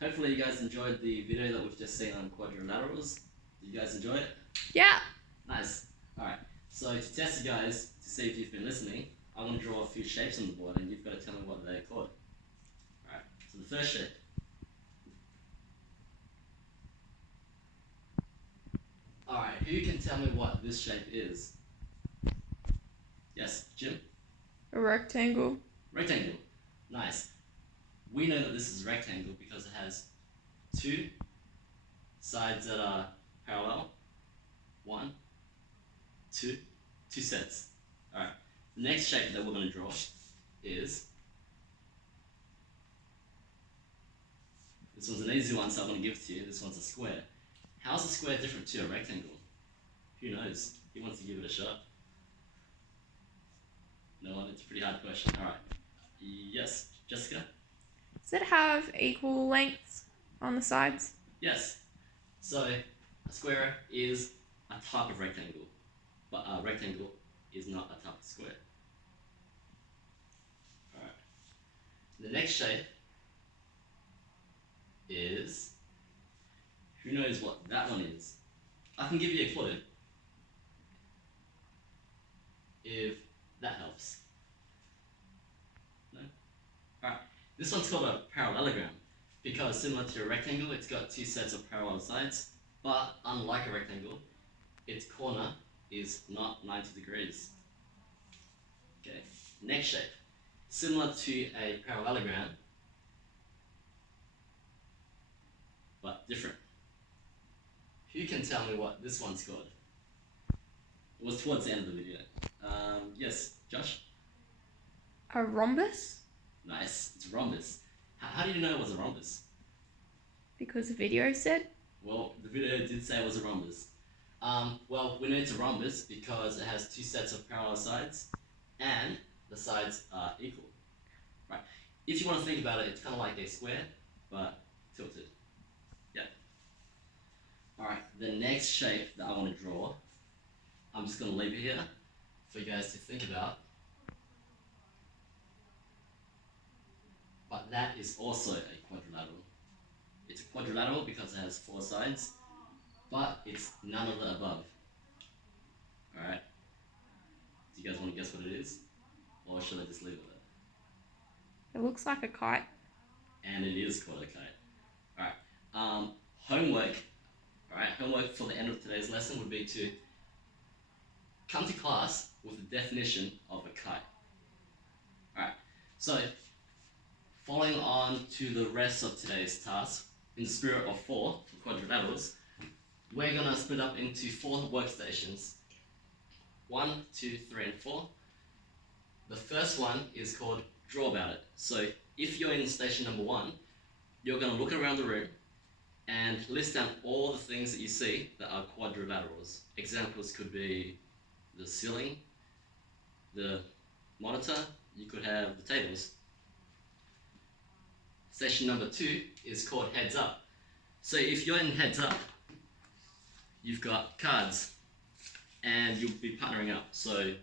hopefully you guys enjoyed the video that we've just seen on quadrilaterals. Did you guys enjoy it? Yeah. Nice. Alright, so to test you guys, to see if you've been listening, I'm going to draw a few shapes on the board and you've got to tell me what they're called. Alright, so the first shape. Alright, who can tell me what this shape is? Yes, Jim? A rectangle. Rectangle. Nice. We know that this is a rectangle because it has two sides that are parallel. One, two sets. Alright, the next shape that we're going to draw is, this one's an easy one, so I'm going to give it to you. This one's a square. How's a square different to a rectangle? Who knows? Who wants to give it a shot? No one? It's a pretty hard question. Alright. Yes, Jessica? Does it have equal lengths on the sides? Yes. So, a square is a type of rectangle, but a rectangle is not a type of square. Alright. The next shape is, who knows what that one is? I can give you a clue if that helps. No? Alright, this one's called a parallelogram because similar to a rectangle, it's got two sets of parallel sides, but unlike a rectangle, its corner is not 90 degrees. Okay, next shape. Similar to a parallelogram, but different. Who can tell me what this one's called? It was towards the end of the video. Yes, Josh? A rhombus? Nice, it's a rhombus. How do you know it was a rhombus? Because the video said. Well, the video did say it was a rhombus. Well, we know it's a rhombus because it has two sets of parallel sides and the sides are equal. Right. If you want to think about it, it's kind of like a square, but tilted. Yeah. Alright, the next shape that I want to draw, I'm just going to leave it here for you guys to think about. But that is also a quadrilateral. It's a quadrilateral because it has four sides, but it's none of the above. Alright? Do you guys want to guess what it is? Or should I just leave it there? It looks like a kite. And it is called a kite. Alright. Homework. Alright, homework for the end of today's lesson would be to come to class with the definition of a kite. Alright, so following on to the rest of today's task, in the spirit of 4 for quadrilaterals, we're going to split up into 4 workstations. 1, 2, 3, and 4. The first one is called Draw About It. So if you're in station number 1, you're going to look around the room and list down all the things that you see that are quadrilaterals. Examples could be the ceiling, the monitor, you could have the tables. Station number 2 is called Heads Up. So if you're in Heads Up, you've got cards and you'll be partnering up. So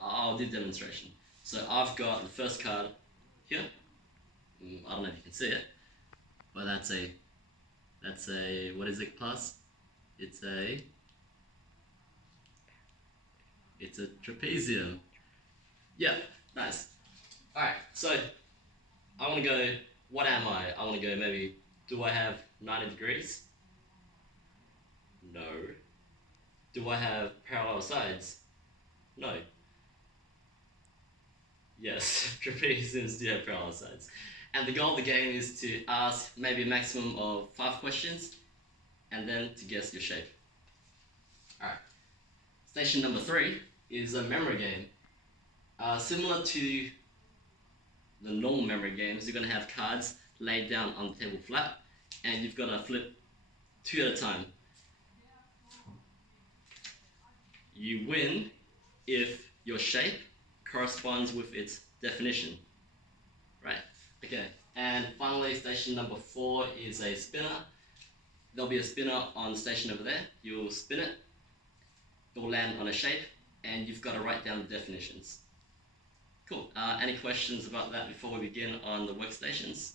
I'll do demonstration. So I've got the first card here. I don't know if you can see it, but that's a, what is it, class? It's a trapezium. Yeah, nice. Alright, so I want to go, what am I? I want to go maybe, do I have 90 degrees? No. Do I have parallel sides? No. Yes, trapeziums do have parallel sides. And the goal of the game is to ask maybe a maximum of 5 questions and then to guess your shape. Alright. Station number 3 is a memory game. Similar to the normal memory games, you're going to have cards laid down on the table flat and you've got to flip 2 at a time. You win if your shape corresponds with its definition. Right, okay. And finally, station number 4 is a spinner. There'll be a spinner on the station over there. You'll spin it, it'll land on a shape, and you've got to write down the definitions. Cool. Any questions about that before we begin on the workstations?